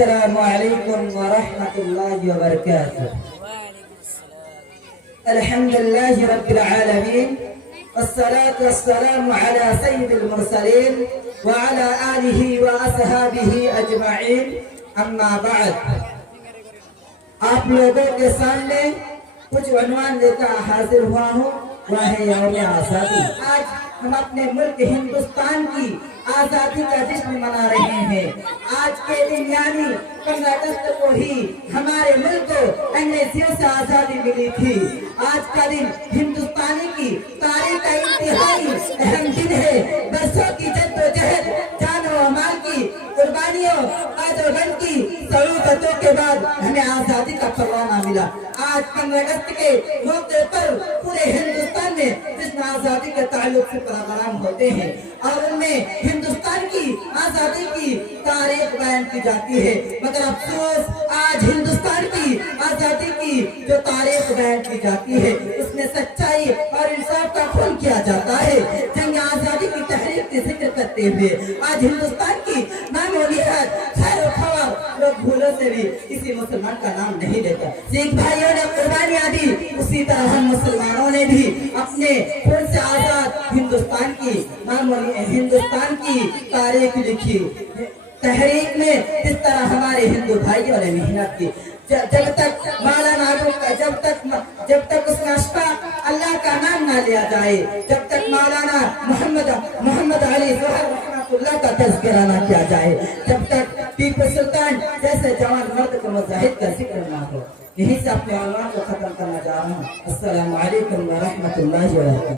السلام علیکم ورحمۃ اللہ وبرکاتہ۔ الحمد للہ رب العالمین، والصلاة والسلام على سید المرسلین وعلى آلہ واصحابہ اجمعین، اما بعد۔ آپ لوگوں کے سامنے کچھ عنوان لے کر حاضر ہوا ہوں، وہ ہے یوم آزادی۔ آج ہم اپنے ملک ہندوستان کی آزادی کا جشن منا رہے ہیں۔ آج کے دن یعنی 15 اگست کو ہی ہمارے ملک کو انگریزوں سے آزادی ملی تھی۔ آج کا دن ہندوستانی کی تاریخ کا انتہائی اہم دن ہے۔ برسوں کی جدوجہد، جان و مال کی قربانیوں، آزادی کی ضرورتوں کے بعد ہمیں آزادی کا پروانہ ملا۔ آج 15 اگست کے موقع پر پورے ہندوستان میں جشن آزادی کے تعلق سے پروگرام ہوتے ہیں اور ان میں ہندوستان کی آزادی کی تاریخ بیان کی جاتی ہے، مگر افسوس آج ہندوستان کی آزادی کی جو تاریخ بیان کی جاتی ہے اس میں سچائی اور انصاف کا خون کیا جاتا ہے۔ جنگ آزادی کی تحریک کی ذکر کرتے ہوئے آج ہندوستان کی نام و نہاد، خیر و خواہ لوگ بھولوں سے بھی کسی مسلمان کا نام نہیں لیتے۔ سکھ بھائیوں نے قربانیاں دی، اسی طرح ہم مسلمانوں نے بھی اپنے خون سے آزاد ہندوستان کی ہندوستان کی تاریخ لکھی۔ تحریک میں اس طرح ہمارے ہندو بھائیوں نے محنت کی۔ جب تک مولانا جب تک اس کا اشفاق اللہ کا نام نہ لیا جائے، جب تک مولانا محمد علی ظہر رحمۃ اللہ کا تذکرہ نہ کیا جائے، جب تک ٹیپو سلطان جیسے جوان مرد کو مجاہد کا ذکر نہ ہو۔ یہیں سے اپنے عنوان کو ختم کرنا چاہ رہا ہوں۔ السلام علیکم ورحمۃ اللہ وبرکاتہ۔